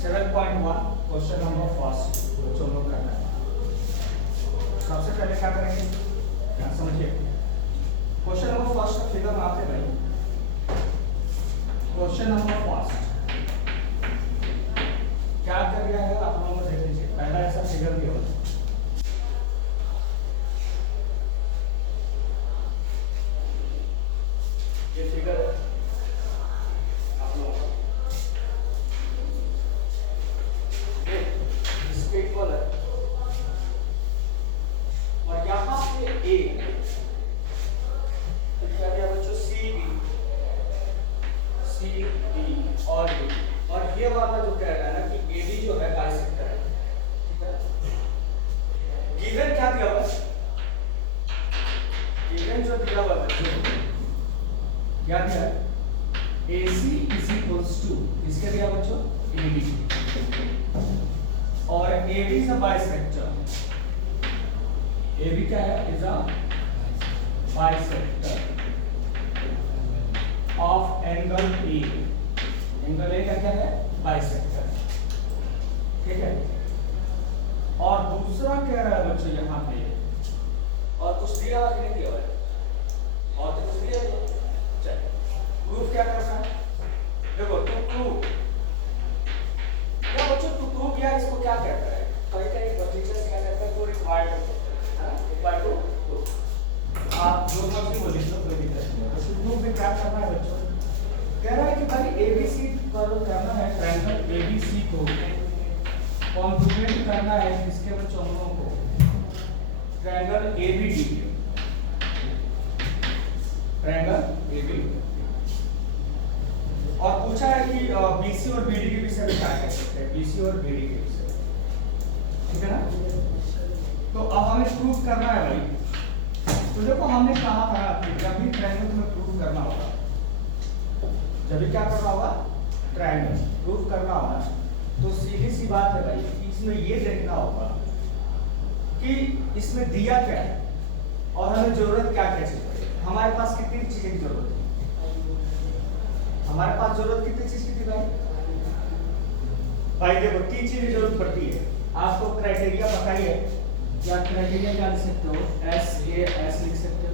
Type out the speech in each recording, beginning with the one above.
7.1 question number first बच्चों लोग करना है। सबसे पहले क्या करेंगे, ध्यान समझिए। क्वेश्चन नंबर फर्स्ट का फिगर बनाते भाई। क्वेश्चन नंबर फर्स्ट क्या कर दिया है आप लोगों को देख लीजिए। पहला ऐसा फिगर दिया हुआ है, ये फिगर है आप लोगों का, इसके इक्वल है और यहाँ पे ए तो क्या दिया बच्चों, सी डी और डी, और ये वाला जो कह रहा है ना कि ए डी जो है बाइसेक्टर है, ठीक है। गिवन क्या दिया हुआ है, गिवन जो दिया हुआ है क्या दिया है, AC इज इक्वल्स टू इसके दिया बच्चों AD, और AB is a bisector. AB क्या है, is a bisector of angle A। Angle A का क्या है, बाइसेक्टर, ठीक है। और दूसरा कह रहा है बच्चों यहाँ पे, और कुछ दिया कि नहीं दिया है, और तो कुछ दिया नहीं। चलिए प्रूफ क्या करना है, देखो टू प्रूफ क्या बच्चों, टू प्रूफ यार इसको क्या कहता है, कई टीचर्स क्या कहते हैं, टू रिक्वायर्ड है ना, इक्वल टू प्रूफ। आप जो मर्जी बोलिए तो कोई दिक्कत नहीं है। तो प्रूफ में क्या करना है बच्चों, कह रहा है कि भाई ABC कर्व करना है, ट्रायंगल ABC को कॉन्ग्रुएंट करना है किसके बच्चों, हम लोगों को ट्रायंगल ABD के, ट्रायंगल ABD। और पूछा है कि BC और BD के विषय में क्या कह सकते हैं, BC और BD के विषय, ठीक है ना। तो अब हमें प्रूफ करना है भाई। तो देखो हमने कहा था कि जब भी ट्रायंगल तुम्हें प्रूफ करना होगा, जब भी क्या करना होगा, ट्रायंगल प्रूफ करना होगा, तो सीधी सी बात है भाई कि इसमें ये देखना होगा कि इसमें दिया क्या है और हमें जरूरत क्या क्या चीज है। हमारे पास कितनी चीजें की जरूरत है, हमारे पास जरूरत कितनी चीज की थी भाई देखो 3 चीज की जरूरत पड़ती है। आपको क्राइटेरिया बताइए, या क्राइटेरिया क्या लिख सकते हो, SAS लिख सकते हो।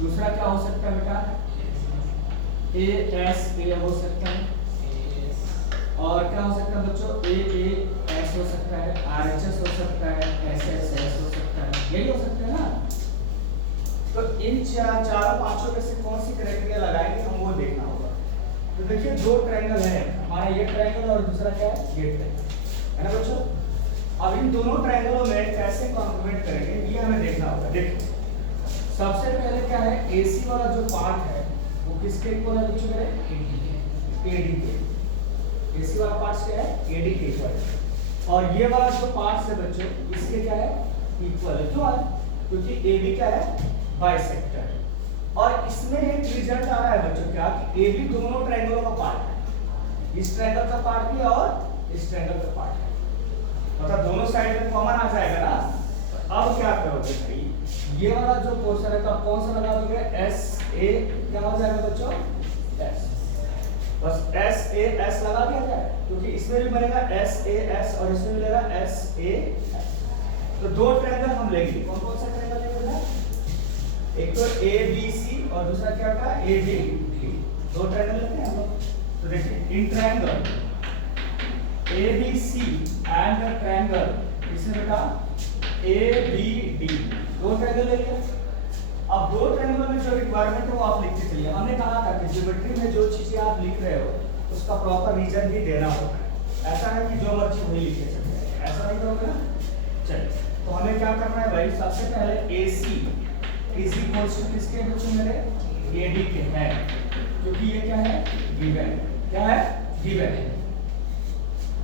दूसरा क्या हो सकता है बेटा, ASA हो सकता है, और क्या हो सकता है बच्चों, AAS हो सकता है, RHS हो सकता है, SSS हो सकता है, यही हो सकता है ना। तो इन चारों पांचों में से कौन सी क्राइटेरिया लगाएंगे हम वो देखना होगा। तो देखिए दो ट्रायंगल है हमारा, ये ट्रायंगल और दूसरा क्या है, ये ट्रायंगल है ना बच्चों। अब इन दोनों ट्रायंगलों में कैसे कॉन्ग्रुएंट करेंगे ये हमें देखना होगा। देखिए सबसे पहले क्या है, AC वाला जो पार्ट है वो किसके इक्वल है बच्चों, मेरे AD के। AC वाला पार्ट क्या है, AD के इक्वल है, और ये वाला जो पार्ट है बच्चों इसके क्या है, इक्वल है। क्यों है, क्योंकि AB क्या है, बाइसेक्टर। और इसमें एक रिजल्ट आ रहा है बच्चों क्या, कि AB दोनों ट्रायंगलों का पार्ट है, इस ट्रायंगल का पार्ट भी और इस ट्रायंगल का पार्ट है, मतलब दोनों साइड में कॉमन आ जाएगा ना। तो अब क्या करोगे भाई, ये वाला जो पोर्शन है तो कौन सा लगा दोगे, SA क्या हो जाएगा बच्चों, S, बस SAS लगा दिया जाए, क्योंकि इसमें भी बनेगा SAS और इसमें मिलेगा SAS। तो दो ट्रायंगल हम लेंगे, कौन कौन सा ट्रायंगल लेंगे, एक तो ABC और दूसरा क्या होगा, ABD, दो ट्रायंगल लेते हैं हम लोग। तो देखिए in triangle ABC and triangle इसमें बेटा ABD, दो ट्रायंगल ले लिया। अब दो ट्रायंगल में जो रिक्वायरमेंट है वो आप लिखते चलिए। हमने कहा था कि ज्योमेट्री में जो चीजें आप लिख रहे हो उसका प्रॉपर रीजन भी देना होता है, ऐसा है कि जो मर्जी वही लिखे सकते हैं, ऐसा नहीं करोगे ना। चलिए तो हमें क्या करना है भाई, सबसे पहले AC इज इक्वल्स टू किसके बच्चों, मेरे AD के है, क्योंकि ये क्या है, गिवन, क्या है, गिवन है।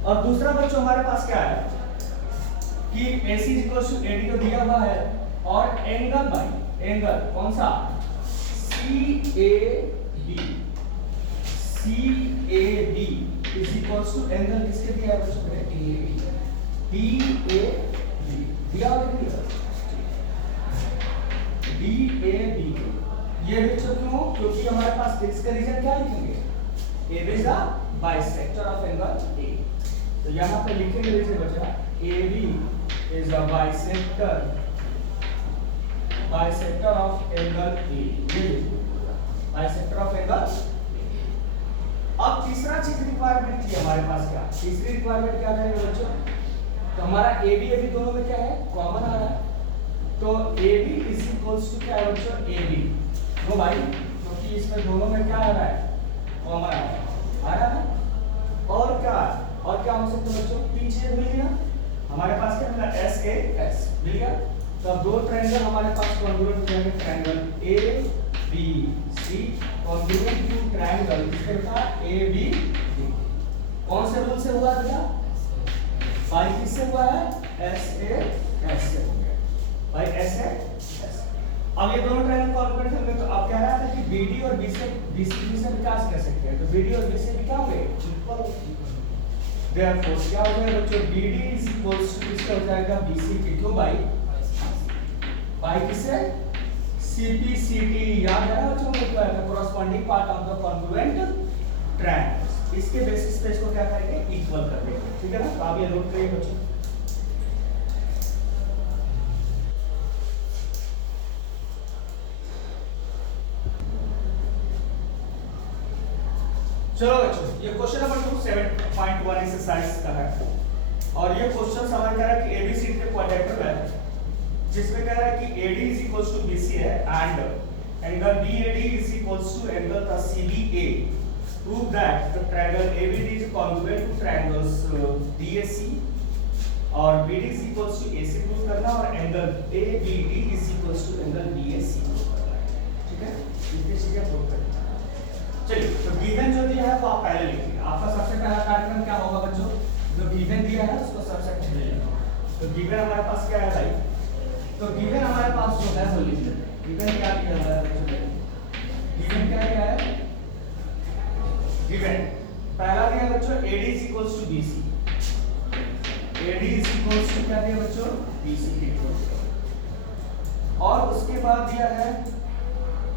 और दूसरा बच्चों हमारे पास क्या है कि AC is equals to AD तो दिया हुआ है, और एंगल भाई, एंगल कौन सा, CAD is equals to angle किसके दिया है बच्चों, DAB दिया हुआ है, DAB। ये बच्चों क्यों, क्योंकि हमारे पास इसका रीजन क्या लिखेंगे, AB is the bisector of angle A। तो यहाँ पे लिखेंगे जैसे बचा AB is a bisector of angle A। bisector of angle। अब तीसरा चीज रिक्वायरमेंट थी हमारे पास, क्या तीसरी रिक्वायरमेंट क्या करेंगे बच्चों? तो हमारा AB AB दोनों में क्या है, कॉमन आ रहा है। तो AB इज इक्वल्स टू क्या है बच्चों, AB। नो भाई, क्योंकि इसमें दोनों में क्या आ रहा है, कॉमन आ रहा है। और क्या हो सकता है बच्चों, पीछे मिल गया हमारे पास, क्या मिला, SAS मिल गया। तो अब दो ट्रायंगल हमारे पास कॉन्ग्रुएंट हो जाएंगे, triangle ABC congruent to triangle जिसका था ABD। कौन से रूल से हुआ बेटा, भाई किससे हुआ है, SAS से हो गया भाई, SAS। अब ये दोनों ट्रायंगल कॉन्ग्रुएंट होंगे, तो अब कह रहा था कि BD और BC से विकास कर सकते हैं। तो BD और BC क्या होंगे, इक्वल। देयरफॉर क्या हो जाएगा बच्चों, BD इज इक्वल्स टू किसका हो जाएगा, BC की। क्यों भाई किससे, CPCT याद है ना बच्चों, corresponding part of the congruent triangle. इसके बेसिस पे इसको क्या करेंगे, इक्वल कर देंगे, ठीक है ना। तो आप ये नोट करिए बच्चों। चलो बच्चों, ये क्वेश्चन नंबर 2 7.1 एक्सरसाइज का है। और ये क्वेश्चन समझ कह रहा है कि एबीसी के क्वाड्रेटर है, जिसमें कह रहा है कि AD is equals to BC है and angle BAD is equals to angle CBA। Prove that the triangle ABD is congruent to triangles DAC और BD is equals to AC prove करना, और angle ABD is equals to angle BAC prove करना है, ठीक है। इतनी चीजें prove करनी है। चलिए, तो गिवन जो दिया है वो आप पहले लिखिए। आपका सबसे पहला कार्यक्रम क्या होगा बच्चों, जो गिवन दिया है उसको सबसे पहले लिखो। तो गिवन हमारे पास क्या है भाई, तो गिवन हमारे पास जो है वो लिख लेते हैं। गिवन क्या दिया हुआ है बच्चों, गिवन क्या दिया है, गिवन पहला दिया बच्चों AD is equals to BC। AD is equals to क्या दिया बच्चों, BC के इक्वल। और उसके बाद दिया है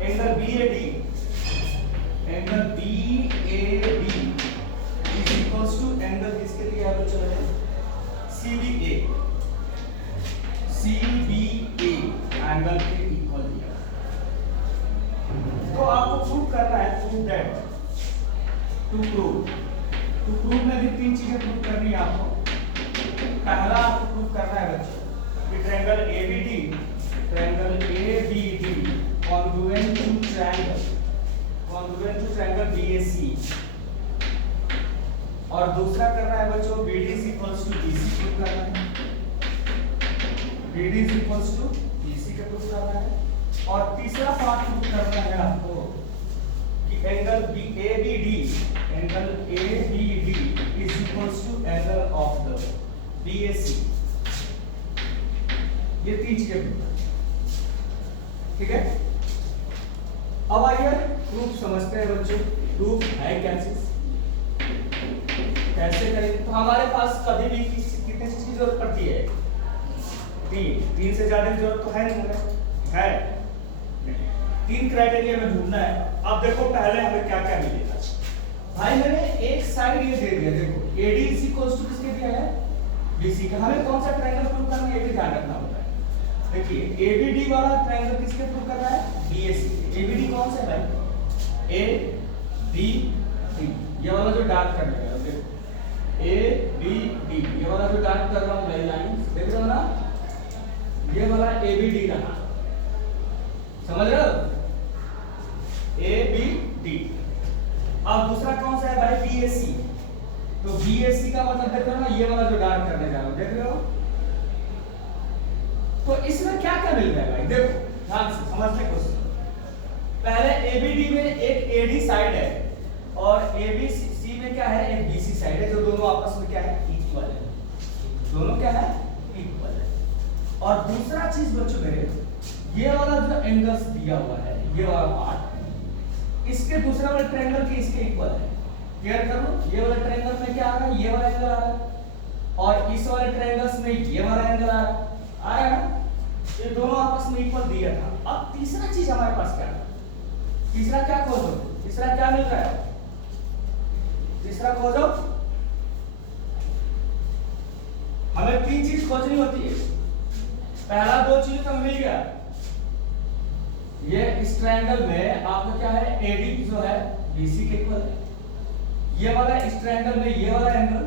angle BAD, angle BAD is equals to angle किसके लिए है बच्चों, CBA एंगल के इक्वल दिया। तो आपको प्रूव करना है, प्रूव दैट, टू प्रूव में भी तीन चीजें प्रूव करनी है आपको। पहला आपको प्रूव करना है बच्चों कि triangle ABD congruent to triangle BAC। और दूसरा करना है बच्चों BD is equals to BC prove करना है, BD is equals to BC का प्रूव करना है। और तीसरा पार्ट प्रूव करना है आपको कि angle ABD is equals to angle of the BAC। ये तीन चीजें प्रूव करनी है, ठीक है। अब आइए प्रूफ समझते हैं बच्चों। प्रूफ है क्या चीज, कैसे करें। तो हमारे पास कभी भी कितने चीज की जरूरत पड़ती है, तीन से ज्यादा की जरूरत तो है नहीं, है तीन क्राइटेरिया में ढूंढना है। अब देखो पहले हमें क्या क्या मिलेगा भाई, मैंने एक साइड ये दे दिया, देखो AD इज इक्वल्स टू किसके दिया है, BC का। हमें कौन सा ट्रायंगल प्रूव करना है ये भी ध्यान रखना होता है। देखिए ABD वाला ट्रायंगल किसके प्रूव करना है, BAC। ABD कौन सा है भाई, ABD, ये वाला जो डार्क कर रहा है, देखो ABD, ये वाला जो डार्क कर रहा हूं मैं लाइन, देख रहे हो ना, ये वाला ABD रहा, समझ रहे हो, ABD। अब दूसरा कौन सा है भाई, BAC। तो BAC का मतलब देख रहे हो ना, ये वाला जो डार्क करने जा रहा हूं, देख रहे हो। तो इसमें क्या क्या मिल रहा है भाई, देखो ध्यान से समझने की कोशिश। पहले ABD में एक AD साइड है और ABC में क्या है, एक BC साइड है, जो दोनों आपस में क्या है, इक्वल है, दोनों क्या है, इक्वल है। और दूसरा चीज बच्चों मेरे, ये वाला जो एंगल्स दिया हुआ है, ये वाला पार्ट, इसके दूसरा वाला ट्रायंगल के इसके इक्वल है। क्लियर कर लो, ये वाला ट्रायंगल में क्या आ रहा है, ये वाला एंगल आ रहा है, और इस वाले ट्रायंगल्स में ये वाला एंगल आ रहा है ना, ये दोनों आपस में इक्वल दिया था। अब तीसरा चीज हमारे पास क्या है, तीसरा क्या खोजो, तीसरा क्या मिल रहा है, तीसरा खोजो। हमें 3 चीज खोजनी होती है। पहला 2 चीज तो मिल गया। ये इस ट्रायंगल में आपका क्या है, एडी जो है बीसी के इक्वल है। ये वाला इस ट्रायंगल में ये वाला एंगल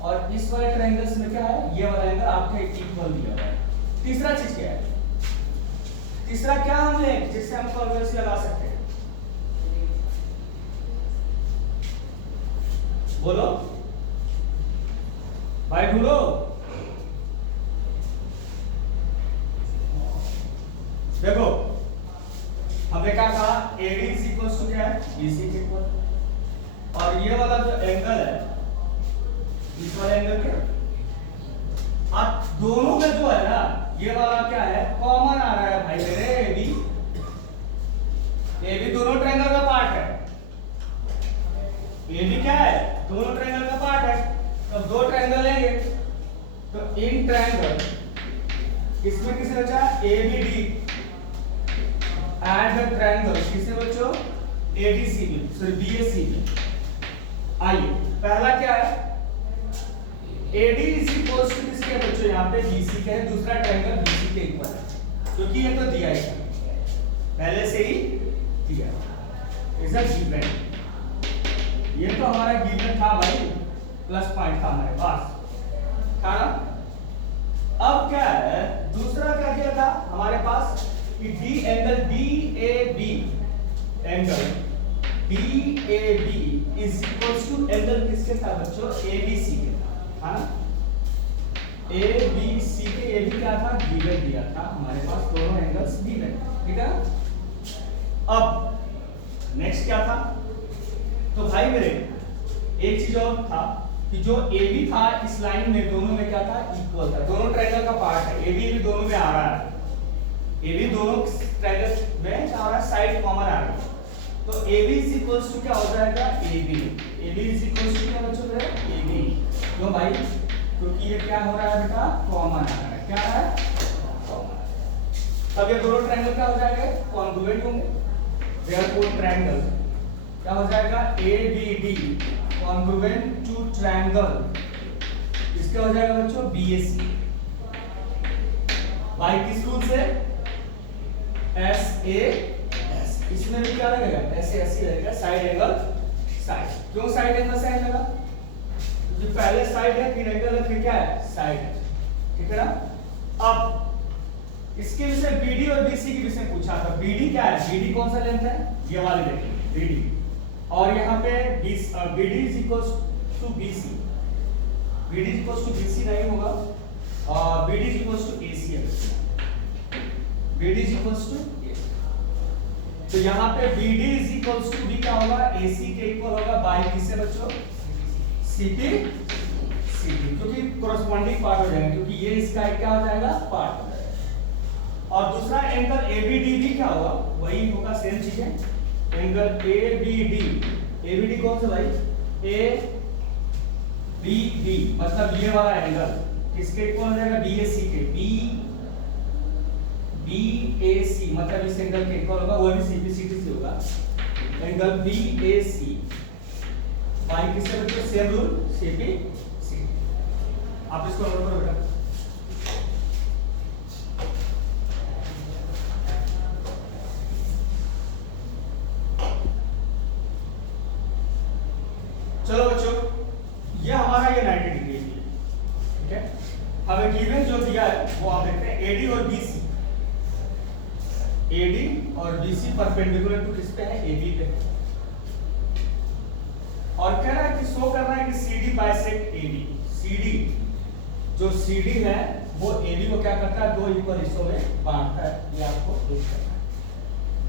और इस वाले ट्रायंगल्स में क्या है, ये वाला एंगल आपके इक्वल दिया हुआ है। तीसरा चीज क्या है, तीसरा क्या हम ले जिससे हम कॉन्वर्स लगा सकते हैं, बोलो भाई ढूंढो। देखो हमने क्या कहा, AD इज इक्वल टू क्या है, BC के इक्वल। और ये वाला जो एंगल है, इस वाले एंगल के आप दोनों में जो है ना, ये वाला क्या है, कॉमन आ रहा है भाई मेरे। AB दोनों ट्रायंगल का पार्ट है। AB क्या है, दोनों ट्रायंगल का पार्ट है। तो 2 ट्रायंगल लेंगे तो इन ट्रायंगल इसमें किसने बचा, ABD एंड द ट्रायंगल किसने बच्चों, ADC में, सॉरी BAC में। आइए पहला क्या है, AD इज इक्वल टू किसके बच्चों, यहाँ पे BC के है। दूसरा ट्रायंगल BC के इक्वल है, क्योंकि ये तो दिया ही पहले से ही दिया, इज अ गिवन। ये तो हमारा गिवन था भाई, प्लस पॉइंट था हमारे पास, था ना। अब क्या है, दूसरा क्या किया था हमारे पास कि D angle DAB angle DAB is equal to angle किसके था बच्चों, ABC के था, है ना। ABC के ये भी क्या था, गिवन दिया था हमारे पास, दोनों एंगल्स गिवन, ठीक है। अब नेक्स्ट क्या था, तो भाई मेरे एक चीज और था कि जो AB था इस लाइन में दोनों में क्या था, इक्वल था। दोनों ट्रायंगल का पार्ट है, AB भी दोनों में आ रहा है, AB दोनों ट्रायंगल में आ रहा है, साइड कॉमन आ रही है। तो AB इज इक्वल्स टू क्या हो जाएगा, AB इज इक्वल्स टू क्या बच्चों मेरे, AB। क्यों भाई, क्योंकि ये क्या हो रहा है बेटा, कॉमन आ रहा है। क्या है, कॉमन। तब ये दोनों ट्रायंगल क्या हो जाएंगे, कॉन्ग्रुएंट होंगे। देयरफॉर ट्रायंगल क्या हो जाएगा, ABD कॉन्ग्रुएंट टू ट्रायंगल, इसका हो जाएगा बच्चों BAC। बाय किस रूल से, SAS। इसमें भी क्या लगेगा, SAS ही लगेगा, साइड एंगल साइड। क्यों साइड एंगल साइड लगा, जो पहले साइड है फिर एंगल है फिर क्या है, साइड है, ठीक है ना। अब इसके विषय BD और BC के विषय पूछा था। BD क्या है, BD कौन सा लेंथ है, ये वाली देखिए BD, और यहाँ पे BD is equal to BC। BD is equal to BC नहीं होगा, और BD is equal to AC है। BD is equal to AC, तो यहाँ पे BD is equal to B क्या होगा, AC के इक्वल होगा बाय किससे बच्चों, CP, क्योंकि कोरस्पॉन्डिंग पार्ट हो जाएगा, क्योंकि ये इसका क्या हो जाएगा, पार्ट हो जाएगा। और दूसरा एंगल ABD भी क्या होगा, वही होगा, सेम चीज है। एंगल ABD कौन सा भाई, ABD मतलब ये वाला एंगल किसके इक्वल हो जाएगा, BAC के। BAC मतलब इस एंगल के इक्वल होगा, वो भी CPCT से होगा। एंगल BAC बाई किससे बच्चों, सेम रूल CPCT। आप इसको नोट करो बेटा। चलो बच्चों, ये हमारा ये 90 डिग्री है, ठीक है। हमें गिवन जो दिया है वो आप देखते हैं, AD और BC। AD और BC परपेंडिकुलर टू किस पे है, AB पे। और कह रहा है कि शो कर रहा है कि CD बाइसेक्ट AB। CD जो CD है वो AB को क्या करता है, 2 इक्वल हिस्सों में बांटता है। ये आपको प्रूव करना है।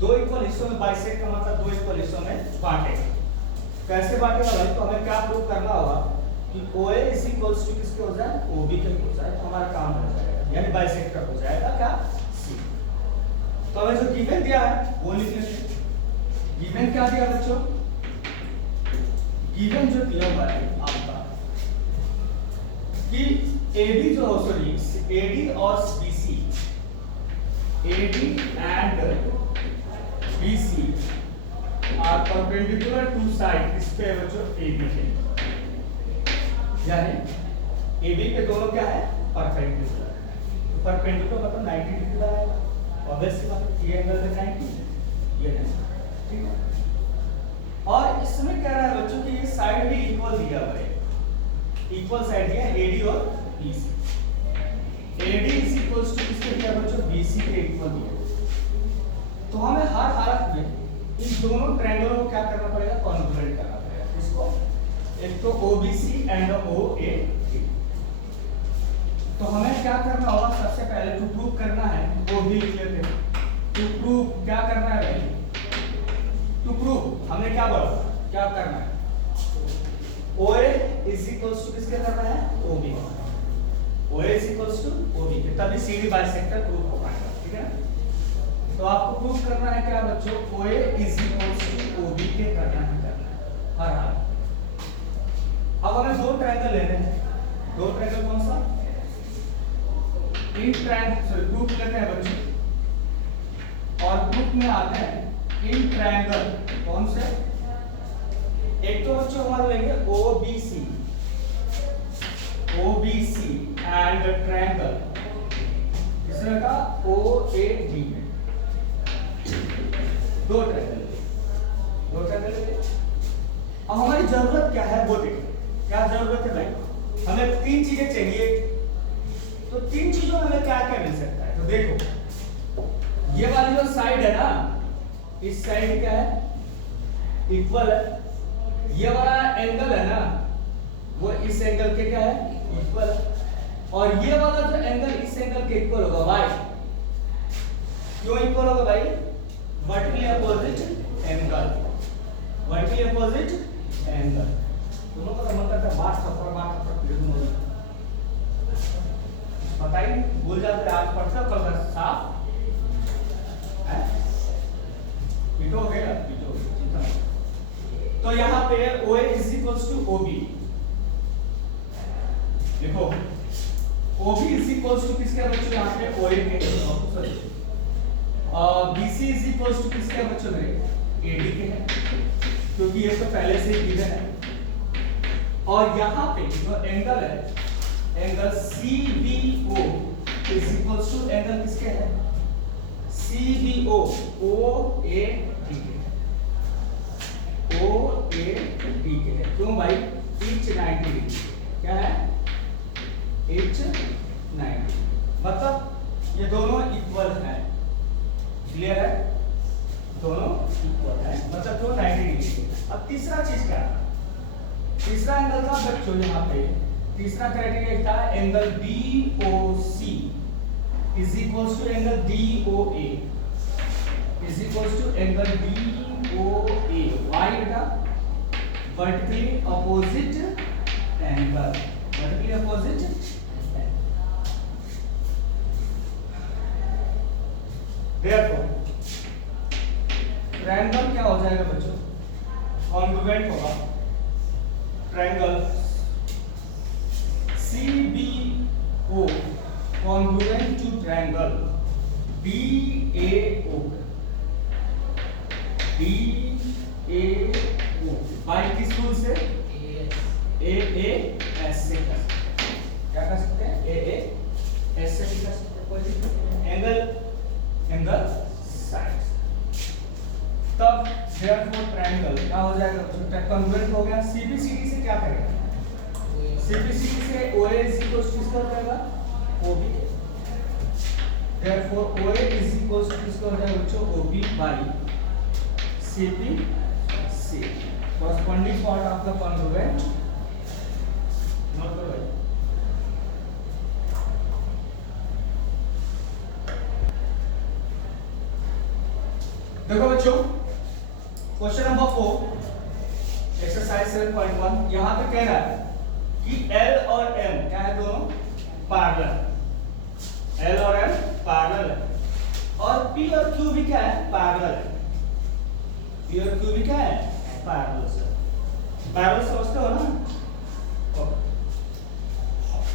2 इक्वल हिस्सों में बाइसेक्ट का मतलब 2 इक्वल हिस्सों में बांटेगा। कैसे बांटेगा भाई, तो हमें क्या प्रूव करना होगा कि OA इज इक्वल्स टू किसके हो जाए, OB के हो जाए, तो हमारा काम हो जाएगा, यानी बाइसेक्टर हो जाएगा क्या, C। तो हमें जो गिवन दिया है वो लिख लेते हैं। गिवन क्या दिया बच्चों, गिवन जो दिया हुआ है आपका कि AD जो सॉरी AD और BC, AD and BC are perpendicular to side, इस पे बच्चों AB के। यानी AB के दोनों क्या है परपेंडिकुलर है। तो परपेंडिकुलर मतलब 90 डिग्री आएगा। ऑब्वियस सी बात है, ये एंगल है 90, ये 90, ठीक है। और इसमें क्या रहा है बच्चों कि ये साइड भी इक्वल दिया हुआ है, इक्वल साइड दिया है AD और BC। AD is equals to किसके दिया बच्चों BC के इक्वल दिया। तो हमें हर हालत में इन दोनों ट्रायंगलों को क्या करना पड़ेगा कॉन्ग्रुएंट करना पड़ेगा। इसको एक तो OBC एंड OAD। तो हमें क्या करना होगा सबसे पहले टू प्रूव करना है, वो भी लिख लेते हैं। टू प्रूव क्या करना है भाई, टू प्रूव हमने क्या बोला क्या करना है, OA इज इक्वल्स टू किसके करना है OB। OA is equals to OB के तभी CD बाइसेक्टर प्रूव हो पाएगा, ठीक है ना। तो आपको प्रूव करना है क्या बच्चों, OA is equals to OB के करना है हर हाल। अब हमें दो ट्रायंगल लेने हैं, दो ट्रायंगल कौन सा, इन ट्रायंगल ग्रुप लेते हैं बच्चों, और ग्रुप में आते हैं इन ट्रायंगल कौन से, एक तो बच्चों हमारे लेंगे OBC एंड ट्रायंगल किसने का OAD में, दो ट्रायंगल लेंगे। अब हमारी जरूरत क्या है वो देखिए, क्या जरूरत है भाई, हमें तीन चीजें चाहिए। तो तीन चीजों में हमें क्या क्या मिल सकता है, तो देखो ये वाली जो साइड है ना, इस साइड क्या है इक्वल है, ये वाला एंगल है ना वो इस एंगल के क्या है इक्वल, और ये वाला जो एंगल इस एंगल के इक्वल होगा। भाई क्यों इक्वल होगा भाई, vertically opposite angle, vertically opposite angle. दोनों का मतलब करता है बात खपर पता ही भूल जाते, आज पढ़ते हो कल साफ है पीटो हो गया, पीटो चिंता नहीं। तो यहाँ पे OA is equals to OB देखो, OB इज इक्वल्स टू किसके बच्चों यहाँ पे OA के, sorry BC is equals to किसके बच्चों में AD के हैं, क्योंकि ये तो पहले से ही गिवन है। और यहाँ पे जो एंगल है angle CBO is equals to angle किसके है CBO OAD के है। क्यों भाई, ईच 90 डिग्री क्या है ईच 90, मतलब ये दोनों इक्वल है, क्लियर है, दोनों इक्वल है मतलब तो 90 डिग्री। अब तीसरा चीज क्या है, तीसरा एंगल था बच्चों यहाँ पे, तीसरा क्राइटेरिया था angle BOC is equals to angle DOA is equals to angle DOA। Why बेटा, vertically opposite angle, vertically opposite. Therefore, triangle क्या हो जाएगा बच्चों, कॉन्ग्रुएंट होगा। Triangle CBO congruent to triangle DAO by किस रूल से, AAS से कर सकते हैं, क्या कर सकते हैं AAS से कर सकते हैं, कोई एंगल साइड। तब therefore ट्रायंगल क्या हो जाएगा बच्चों, कॉन्ग्रुएंट हो गया। CBCD से क्या करेगा, CBCD से OA इज इक्वल्स टू किसका हो जाएगा OB। therefore OA is equals to किसका हो जाएगा बच्चों OB by CBC, corresponding part of the congruent। Note करो भाई, देखो बच्चों क्वेश्चन नंबर 4 एक्सरसाइज 7.1 यहाँ पे कह रहा है कि L और M क्या है, दोनों पैरेलल, L और M पैरेलल है, और P और Q भी क्या है पैरेलल है, P और Q भी क्या है पैरेलल से, पैरेलल समझते हो ना।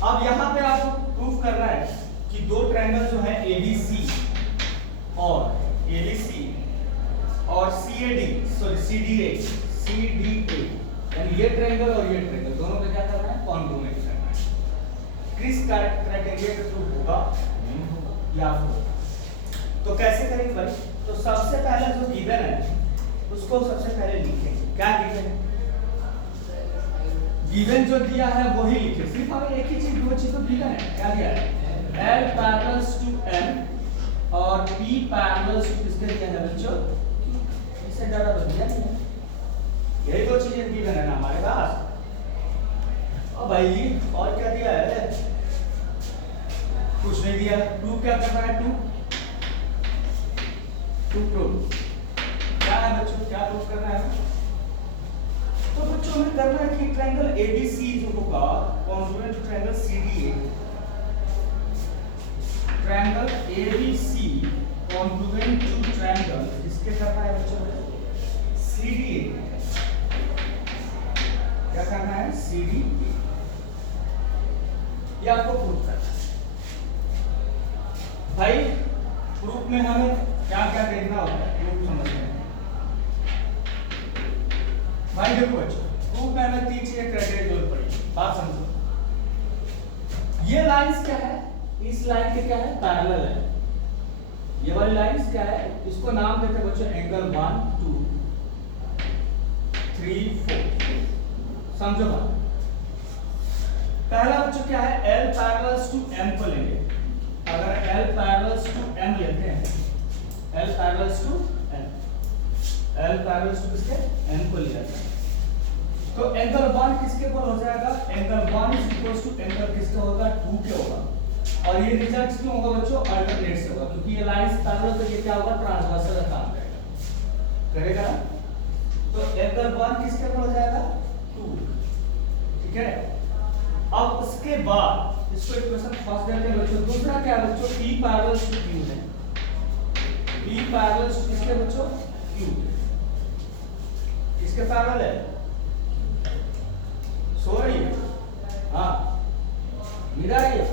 अब यहाँ पे आपको प्रूफ करना है कि दो ट्रायंगल जो है ABC और CAD, सॉरी CDA यानी ये ट्रायंगल और ये ट्रायंगल दोनों पे क्या करना है, कॉन्ग्रुएंट करना है। किस क्राइटेरिया के थ्रू होगा, नहीं होगा या होगा। तो कैसे करेंगे भाई, तो सबसे पहले जो गिवन है उसको सबसे पहले लिखेंगे। क्या लिखेंगे, गिवन जो दिया है वही लिखे, सिर्फ हमें एक ही चीज, दो चीज तो गिवन है। क्या दिया है, L पैरेलल्स टू M और P पैरेलल्स टू किसके दिया है बच्चों, इससे ज्यादा तो दिया नहीं है, यही दो चीजें गिवन है ना हमारे पास। और भाई और क्या दिया है, कुछ नहीं दिया। प्रूफ क्या करना है, टू प्रूफ क्या है बच्चों, क्या प्रूफ करना है। तो बच्चों हमें करना है कि ट्रायंगल ABC जो होगा congruent to triangle CDA, triangle ABC congruent to triangle किसके करना है बच्चों, CDA। क्या करना है, CDA, ये आपको प्रूफ करना है। भाई प्रूफ में हमें क्या क्या देखना होता है, प्रूफ समझने में। भाई देखो बच्चों, प्रूफ में हमें तीन चीजें क्राइटेरिया जरूरत पड़ेगी, बात समझो। ये लाइंस क्या है, इस लाइन के क्या है, पैरेलल है। ये वाली लाइंस क्या है, इसको नाम देते हैं बच्चों एंगल 1 2 3 4। समझो बात, पहला बच्चों क्या है, L पैरेलल्स टू M को लेंगे। अगर L पैरेलल्स टू M लेते हैं, L parallels to M, L parallels to किसके, M को लिया जाए, तो एंगल 1 किसके इक्वल हो जाएगा, angle 1 is equal to angle किसका होगा, 2 के होगा। और ये रिजल्ट क्यों होगा बच्चों, अल्टरनेट से होगा, क्योंकि ये लाइंस पैरेलल तो ये क्या होगा, ट्रांसवर्सल का काम करेगा ना। तो एंगल 1 किसके इक्वल हो जाएगा, 2, ठीक है। अब उसके बाद इसको इक्वेशन फर्स्ट देते हैं बच्चों। दूसरा क्या है बच्चों, P पैरेलल्स टू Q है, P पैरेलल्स टू किसके बच्चों, Q, किसके पैरेलल है, सो रही है, हाँ मिला रही है,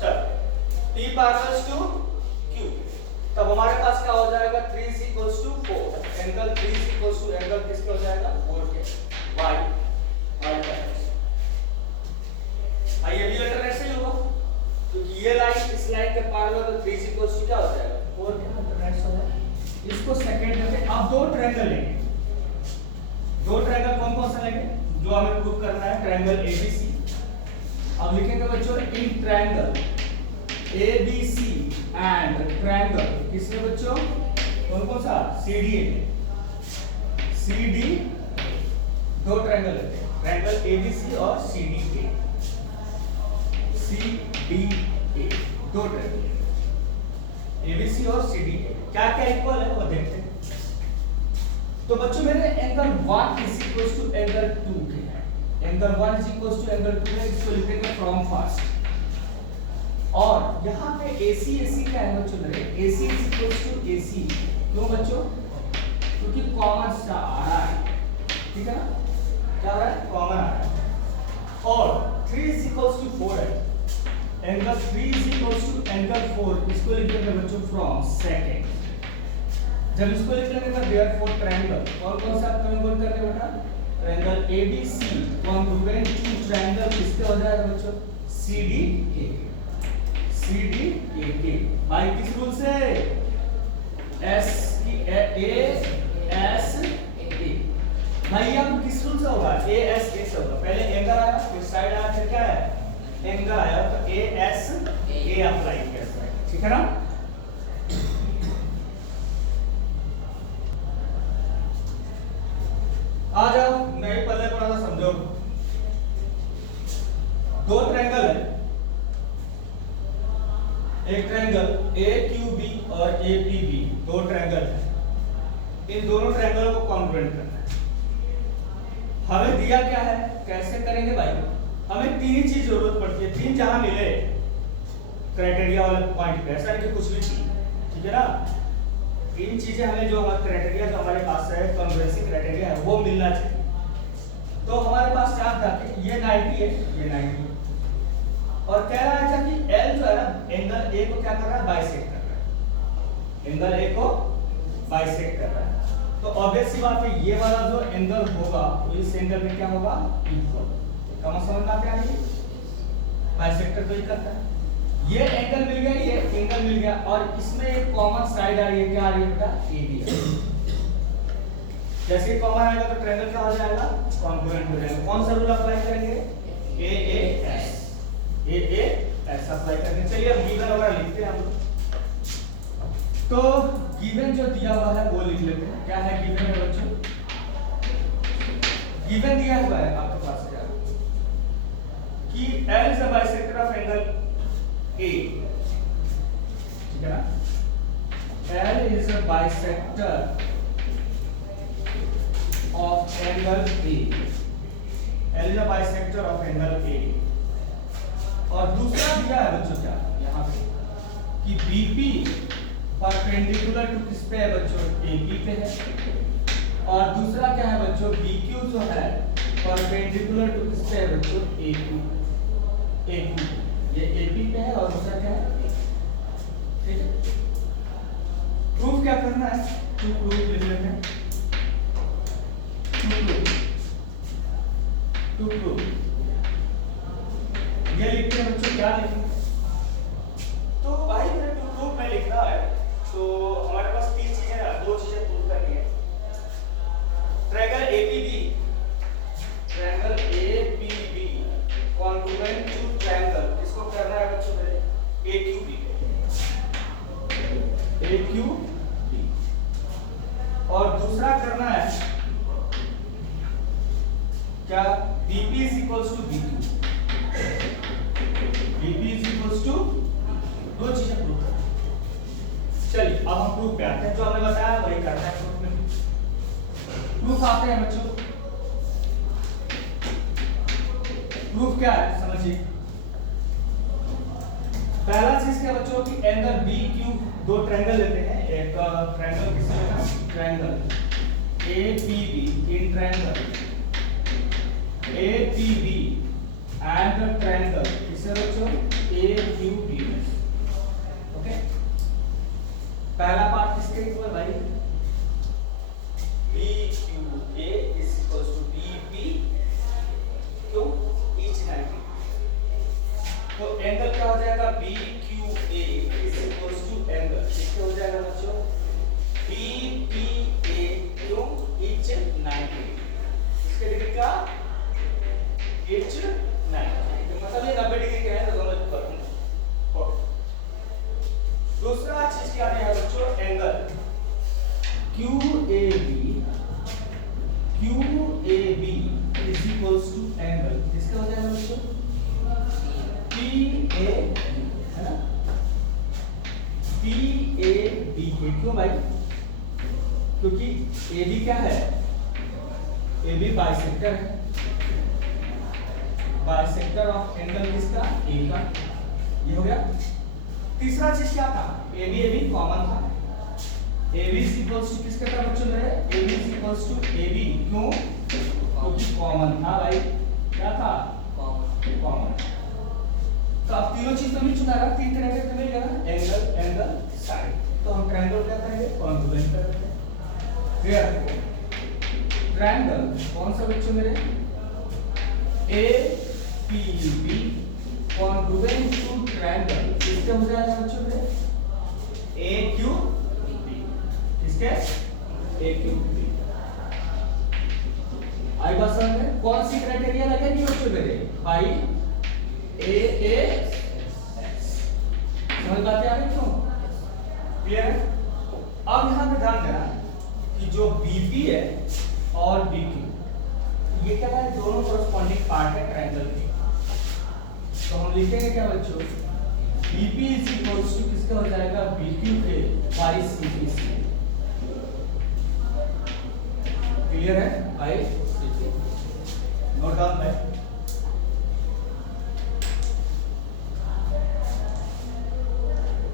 चल P पैरेलल्स टू Q, तब हमारे पास क्या हो जाएगा, 3 is equals to 4, angle 3 is equals to angle किसके हो जाएगा, 4 के, y पैरेलल। ये भी अल्टरनेट से ही होगा, क्योंकि ये लाइन इस लाइन के पैरेलल, तो 3 is equals to क्या हो जाएगा, 4 के अल्टरनेट से होगा। इसको सेकंड देते हैं। अब दो ट्रायंगल लेंगे, दो ट्रायंगल कौन कौन सा लेंगे, जो हमें प्रूव करना है, ट्रायंगल ABC। अब लिखेंगे बच्चों, in triangle ABC and triangle किसमें बच्चों, कौन कौन सा, CDA, CD, दो ट्रायंगल लेते हैं, ट्रायंगल ABC और CDA, CDA, दो ट्रायंगल ABC और CDA क्या क्या इक्वल है वो देखते हैं। तो बच्चों मेरे angle 1 is equal to angle 2 के है, angle 1 is equal to angle 2 है, इसको लिखेंगे फ्रॉम फर्स्ट। और यहाँ पे AC क्या है बच्चों मेरे, AC is equal to AC, क्यों बच्चों, क्योंकि कॉमन सा आ रहा है, ठीक है ना, क्या आ रहा है, कॉमन आ रहा है। और 3 इज इक्वल टू 4 है, angle 3 is equals to angle 4, इसको लिख लेंगे बच्चों फ्रॉम सेकंड। जब इसको लिख लेंगे तो देयरफॉर ट्रायंगल कौन कौन सा कॉन्ग्रुएंट करने बेटा, triangle ABC congruent to triangle किसके हो जाएगा बच्चों, CDA, CDA भाई किस रूल से, S की AS A, भाई अब किस रूल से होगा, AS A से होगा। पहले एंगल आया, फिर साइड आया, फिर क्या है, एंगल आया, तो AS A अप्लाई किया, ठीक है ना। आ जाओ, मैं पहले पढ़ा था, समझो। दो ट्रायंगल है, एक ट्रायंगल AQB और APB, दो ट्रायंगल है। इन दोनों ट्रायंगलों को कॉन्ग्रुएंट करना है। हमें दिया क्या है, कैसे करेंगे भाई, हमें तीन ही चीज जरूरत पड़ती है, तीन जहां मिले क्राइटेरिया वाले पॉइंट पे, ऐसा नहीं कि कुछ भी चीज, ठीक है ना। तीन चीजें हमें जो हमारा क्राइटेरिया जो हमारे पास है, कॉन्ग्रुएंसी क्राइटेरिया है, वो मिलना चाहिए। तो हमारे पास क्या था कि ये 90 है, ये 90 और कह रहा था कि L जो है ना, एंगल A को क्या कर रहा है, बाइसेक्ट कर रहा है, एंगल A को बाइसेक्ट कर रहा है, तो ऑब्वियस सी बात है ये वाला जो एंगल होगा तो इस एंगल में क्या होगा, इक्वल। कम समझ में आता है, बाइसेक्टर तो ही करता है। ये एंगल मिल गया, ये एंगल मिल गया, और इसमें एक कॉमन साइड आ रही है, क्या आ रही है बेटा, AB। जैसे कॉमन आएगा तो ट्रायंगल क्या हो जाएगा, कॉन्ग्रुएंट हो जाएगा। कौन सा रूल अप्लाई करेंगे, AAS, AAS अप्लाई करेंगे। चलिए अब गिवन वगैरह लिखते हैं हम लोग। तो गिवन जो दिया हुआ है वो लिख लेते हैं। क्या है गिवन है बच्चों, गिवन दिया हुआ है आपके पास क्या कि L is the bisector of angle A, ठीक है ना, L is the bisector of angle A, L is the bisector of angle A। और दूसरा दिया है बच्चों क्या यहाँ पे कि BP परपेंडिकुलर टू किस पे है बच्चों, AB पे है। और दूसरा क्या है बच्चों, BQ जो है परपेंडिकुलर टू किस पे है बच्चों, AQ, AQ ये AB पे है और दूसरा क्या है, ठीक है। प्रूफ क्या करना है, टू प्रूफ लिख लेते हैं, टू प्रूफ ये लिखते हैं बच्चों, क्या लिखेंगे, तो भाई मेरे टू प्रूफ में लिखना है तो हमारे पास तीन चीजें हैं, दो चीजें प्रूव करनी है। Triangle APB, triangle APB congruent to triangle, इसको करना है बच्चों मेरे AQB, AQB। और दूसरा करना है क्या, BP is equals to BQ, BP is equals to, दो चीजें प्रूव करना। चलिए अब हम प्रूफ पे आते हैं, जो हमने बताया वही करना है प्रूफ में। प्रूफ आते हैं बच्चों, प्रूफ क्या है समझिए। पहला चीज क्या बच्चों कि एंगल BQ, दो ट्रायंगल लेते हैं, एक ट्रायंगल किससे लेना, triangle APB, in triangle APB and the triangle किससे बच्चों, AQB। ओके, पहला पार्ट किसके इक्वल भाई, BQA is equals to BP क्यों, each 90। तो एंगल क्या हो जाएगा, BQA is equals to angle किसके हो जाएगा बच्चों, BPA क्यों, each 90। इसके डिग्री का each 90, मतलब ये 90 डिग्री का है, तो दोनों इक्वल होंगे। दूसरा चीज क्या है बच्चों, angle QAB is equals to angle किसका हो जाएगा बच्चों, PA, है ना, PAB के। क्यों भाई, क्योंकि AB क्या है, AB बाइसेक्टर है, बाइसेक्टर ऑफ एंगल किसका, A का, ये हो गया। तीसरा चीज क्या था, AB कॉमन था, AB is equals to किसका था बच्चों मेरे, AB is equals to AB क्यों, क्योंकि कॉमन था भाई, क्या था, कॉमन। तो अब तीनों चीज तो मिल चुका है, तीन तरह के मिल गया ना, एंगल, एंगल, साइड। तो हम ट्रायंगल क्या करेंगे, कॉन्ग्रुएंट करेंगे। क्लियर, ट्रायंगल कौन सा बच्चों मेरे, APB कॉन्ग्रुएंट टू ट्रायंगल किसके हो जाएगा बच्चों मेरे, AQB, किसके, AQB। आई बात समझ में, कौन सी क्राइटेरिया लगेगी बच्चों मेरे, भाई AAS, समझ बातें आ रही क्यों, क्लियर है। अब यहाँ पे ध्यान देना कि जो BP है और BQ ये क्या है, दोनों कॉरेस्पॉन्डिंग पार्ट है ट्रायंगल के। तो हम लिखेंगे क्या बच्चों, BP is equals to किसका हो जाएगा, BQ के बाई CBC। क्लियर है भाई, नोट डाउन भाई।